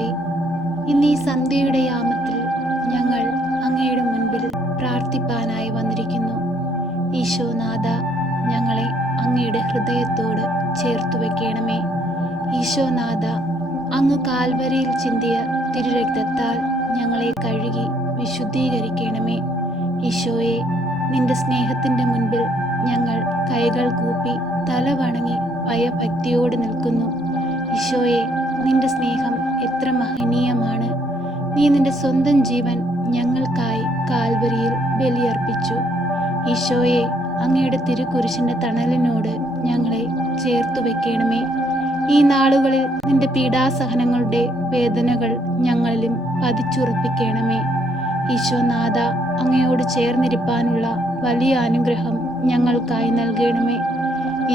കർത്താവേ, ഇന്ന് ഈ സന്ധ്യയുടെ യാമത്തിൽ ഞങ്ങൾ അങ്ങയുടെ മുൻപിൽ പ്രാർത്ഥിപ്പാനായി വന്നിരിക്കുന്നു. ഈശോനാഥ, ഞങ്ങളെ അങ്ങയുടെ ഹൃദയത്തോട് ചേർത്തു വയ്ക്കണമേ. ഈശോനാഥ, അങ്ങ് കാൽവരിയിൽ ചിന്തിയ തിരുരക്തത്താൽ ഞങ്ങളെ കഴുകി വിശുദ്ധീകരിക്കണമേ. ഈശോയെ, നിന്റെ സ്നേഹത്തിൻ്റെ മുൻപിൽ ഞങ്ങൾ കൈകൾ കൂപ്പി തല വണങ്ങി ഭയഭക്തിയോട് നിൽക്കുന്നു. ഈശോയെ, നിന്റെ സ്നേഹം എത്ര മഹനീയമാണ്. നീ നിന്റെ സ്വന്തം ജീവൻ ഞങ്ങൾക്കായി കാൽവരിയിൽ ബലിയർപ്പിച്ചു. ഈശോയെ, അങ്ങയുടെ തിരുക്കുരിശിൻ്റെ തണലിനോട് ഞങ്ങളെ ചേർത്തു വെക്കണമേ. ഈ നാളുകളിൽ നിന്റെ പീഡാസഹനങ്ങളുടെ വേദനകൾ ഞങ്ങളിലും പതിച്ചുറപ്പിക്കണമേ. ഈശോനാഥ, അങ്ങയോട് ചേർന്നിരിപ്പാനുള്ള വലിയ അനുഗ്രഹം ഞങ്ങൾക്കായി നൽകണമേ.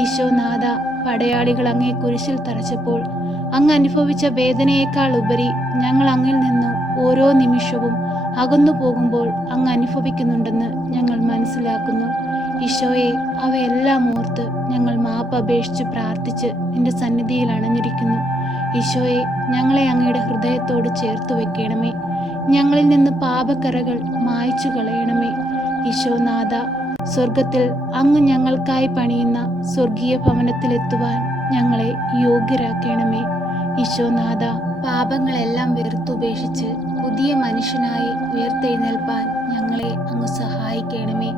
ഈശോനാഥ, പടയാളികൾ അങ്ങേ കുരിശിൽ തറച്ചപ്പോൾ അങ്ങ് അനുഭവിച്ച വേദനയേക്കാൾ ഉപരി ഞങ്ങൾ അങ്ങിൽ നിന്ന് ഓരോ നിമിഷവും അകന്നു പോകുമ്പോൾ അങ്ങ് അനുഭവിക്കുന്നുണ്ടെന്ന് ഞങ്ങൾ മനസ്സിലാക്കുന്നു. ഈശോയെ, അവയെല്ലാം ഓർത്ത് ഞങ്ങൾ മാപ്പ് അപേക്ഷിച്ച് പ്രാർത്ഥിച്ച് നിന്റെ സന്നിധിയിൽ അണഞ്ഞിരിക്കുന്നു. ഈശോയെ, ഞങ്ങളെ അങ്ങയുടെ ഹൃദയത്തോട് ചേർത്ത് വെക്കണമേ. ഞങ്ങളിൽ നിന്ന് പാപക്കറകൾ മായ്ച്ചു കളയണമേ. ഈശോനാഥ, സ്വർഗത്തിൽ അങ്ങ് ഞങ്ങൾക്കായി പണിയുന്ന സ്വർഗീയ ഭവനത്തിലെത്തുവാൻ ഞങ്ങളെ യോഗ്യരാക്കണമേ. ഈശോനാഥ, പാപങ്ങളെല്ലാം വെറുത്തുപേക്ഷിച്ച് പുതിയ മനുഷ്യനായി ഉയർത്തെഴുന്നേൽപ്പാൻ ഞങ്ങളെ അങ്ങ് സഹായിക്കണമേ.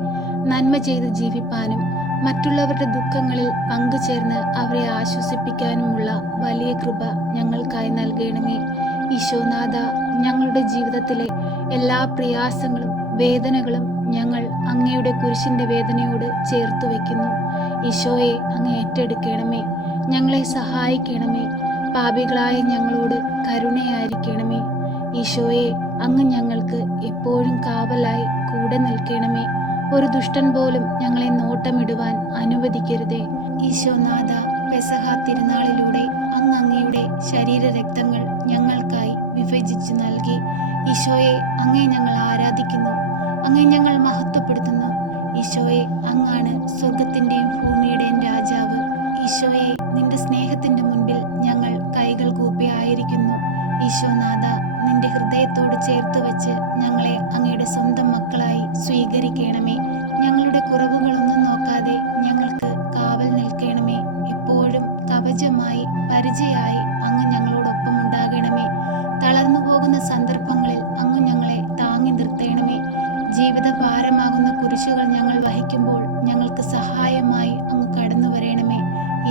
നന്മ ചെയ്ത് ജീവിപ്പാനും മറ്റുള്ളവരുടെ ദുഃഖങ്ങളിൽ പങ്കുചേർന്ന് അവരെ ആശ്വസിപ്പിക്കാനുമുള്ള വലിയ കൃപ ഞങ്ങൾക്കായി നൽകണമേ. ഈശോനാഥ, ഞങ്ങളുടെ ജീവിതത്തിലെ എല്ലാ പ്രയാസങ്ങളും വേദനകളും ഞങ്ങൾ അങ്ങയുടെ കുരിശിൻ്റെ വേദനയോട് ചേർത്ത് വയ്ക്കുന്നു. ഈശോയെ, അങ്ങ് ഏറ്റെടുക്കണമേ. ഞങ്ങളെ സഹായിക്കണമേ. പാപികളായ ഞങ്ങളോട് കരുണയായിരിക്കണമേ. ഈശോയെ, അങ്ങ് ഞങ്ങൾക്ക് എപ്പോഴും കാവലായി കൂടെ നിൽക്കണമേ. ഒരു ദുഷ്ടൻ പോലും ഞങ്ങളെ നോട്ടമിടുവാൻ അനുവദിക്കരുതേ. ഈശോനാഥ, പെസഹ തിരുനാളിലൂടെ അങ്ങ് അങ്ങയുടെ ശരീരരക്തങ്ങൾ ഞങ്ങൾക്കായി വിഭജിച്ച് നൽകി. ഈശോയെ, അങ്ങേ ഞങ്ങൾ ആരാധിക്കുന്നു. അങ്ങേ ഞങ്ങൾ മഹത്വപ്പെടുത്തുന്നു. ഈശോയെ, അങ്ങാണ് സ്വർഗത്തിൻ്റെയും ഭൂമിയുടെയും രാജാവ്. ഈശോയെ, നിന്റെ സ്നേഹത്തിൻ്റെ മുൻപിൽ ഞങ്ങൾ കൈകൾ കൂപ്പി ആയിരിക്കുന്നു. ഈശോനാഥ, നിന്റെ ഹൃദയത്തോട് ചേർത്ത് വെച്ച് ഞങ്ങളെ അങ്ങയുടെ സ്വന്തം മക്കളായി സ്വീകരിക്കണമേ. ഞങ്ങളുടെ കുറവുകളൊന്നും നോക്കാതെ ഞങ്ങൾക്ക് കാവൽ നിൽക്കണമേ. എപ്പോഴും കവചമായി പരിചയായി അങ്ങ് ഞങ്ങളോടൊപ്പം ഉണ്ടാകണമേ. തളർന്നു പോകുന്ന സന്ദർഭങ്ങളിൽ അങ്ങ് ഞങ്ങളെ താങ്ങി നിർത്തണമേ. ജീവിത ഭാരമാകുന്ന കുരിശുകൾ ഞങ്ങൾ വഹിക്കുമ്പോൾ ഞങ്ങൾക്ക് സഹായമായി അങ്ങ് കടന്നു വരണമേ.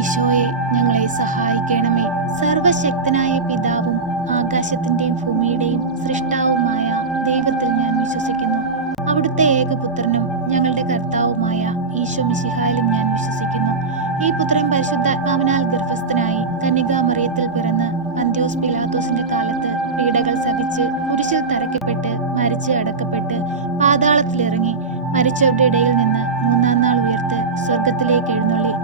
ഈശോയെ, ഞങ്ങളെ സഹായിക്കണമേ. സർവശക്തനായ പിതാവും ആകാശത്തിൻ്റെയും ഭൂമിയുടെയും സൃഷ്ടാവുമായ ദൈവത്തിൽ ഞാൻ വിശ്വസിക്കുന്നു. അവിടുത്തെ ഏകപുത്രനും ഞങ്ങളുടെ കർത്താവുമായ ഈശോ മിശിഹായിലും ഞാൻ വിശ്വസിക്കുന്നു. ഈ പുത്രൻ പരിശുദ്ധാത്മാവിനാൽ ഗർഭസ്ഥനായി കന്യകാമറിയത്തിൽ പിറന്ന് പന്തിയോസ് പിലാത്തോസിന്റെ കാലത്ത് പീഡകൾ സഹിച്ച് കുരിശിൽ തറയ്ക്കപ്പെട്ട് മരിച്ച് അടക്കപ്പെട്ട് പാതാളത്തിലിറങ്ങി മരിച്ചവരുടെ ഇടയിൽ നിന്ന് മൂന്നാം നാൾ ഉയർത്ത് സ്വർഗത്തിലേക്ക് എഴുന്നള്ളി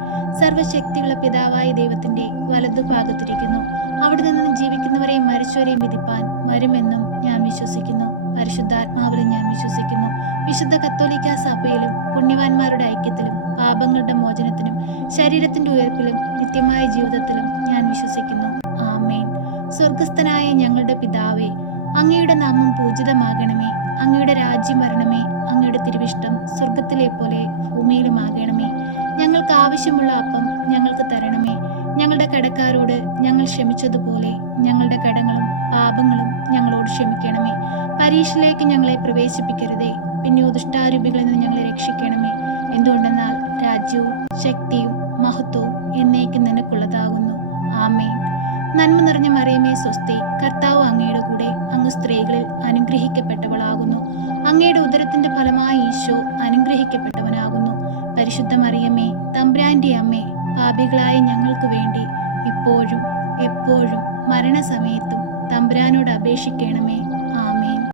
സർവശക്തിയുള്ള പിതാവായ ദൈവത്തിന്റെ വലതുഭാഗത്തിരിക്കുന്നു. അവിടെ നിന്ന് ജീവിക്കുന്നവരെയും മരിച്ചവരെയും വിധിപ്പാൻ വരുമെന്നും ഞാൻ വിശ്വസിക്കുന്നു. പരിശുദ്ധാത്മാവിലും ഞാൻ വിശ്വസിക്കുന്നു. വിശുദ്ധ കത്തോലിക്ക സഭയിലും പുണ്യവാന്മാരുടെ ഐക്യത്തിലും പാപങ്ങളുടെ മോചനത്തിനും ശരീരത്തിന്റെ ഉയർപ്പിലും നിത്യമായ ജീവിതത്തിലും ഞാൻ വിശ്വസിക്കുന്നു. ആമേൻ. സ്വർഗസ്ഥനായ ഞങ്ങളുടെ പിതാവേ, അങ്ങയുടെ നാമം പൂജിതമാകണമേ. അങ്ങയുടെ രാജ്യം വരണമേ. അങ്ങയുടെ തിരുവിഷ്ടം സ്വർഗത്തിലെ പോലെ ഭൂമിയിലുമാകണമേ. ഞങ്ങൾക്ക് ആവശ്യമുള്ള അപ്പം ഞങ്ങൾക്ക് തരണമേ. ഞങ്ങളുടെ കടക്കാരോട് ഞങ്ങൾ ക്ഷമിച്ചതുപോലെ ഞങ്ങളുടെ കടങ്ങളും പാപങ്ങളും ഞങ്ങളോട് ക്ഷമിക്കണമേ. പരീക്ഷയിലേക്ക് ഞങ്ങളെ പ്രവേശിപ്പിക്കരുതേ, പിന്നെയോ ദുഷ്ടാരൂപികളിൽ നിന്ന് ഞങ്ങളെ രക്ഷിക്കണമേ. എന്തുകൊണ്ടെന്നാൽ രാജ്യവും ശക്തിയും മഹത്വവും എന്നേക്കും നിനക്കുള്ളതാകുന്നു. ആമേൻ. നന്മ നിറഞ്ഞ മറിയമേ സ്വസ്തി, കർത്താവ് അങ്ങയുടെ കൂടെ, അങ്ങ് സ്ത്രീകളിൽ അനുഗ്രഹിക്കപ്പെട്ടവളാകുന്നു. അങ്ങയുടെ ഉദരത്തിന്റെ ഫലമായി ഈശോ അനുഗ്രഹിക്കപ്പെട്ടവനാകുന്നു. പരിശുദ്ധ മറിയമേ, തമ്പുരാന്റെ അമ്മേ, പാപികളായ ഞങ്ങൾക്ക് വേണ്ടി ഇപ്പോഴും എപ്പോഴും മരണസമയത്തും തമ്പുരാനോട് അപേക്ഷിക്കണമേ. ആമേൻ.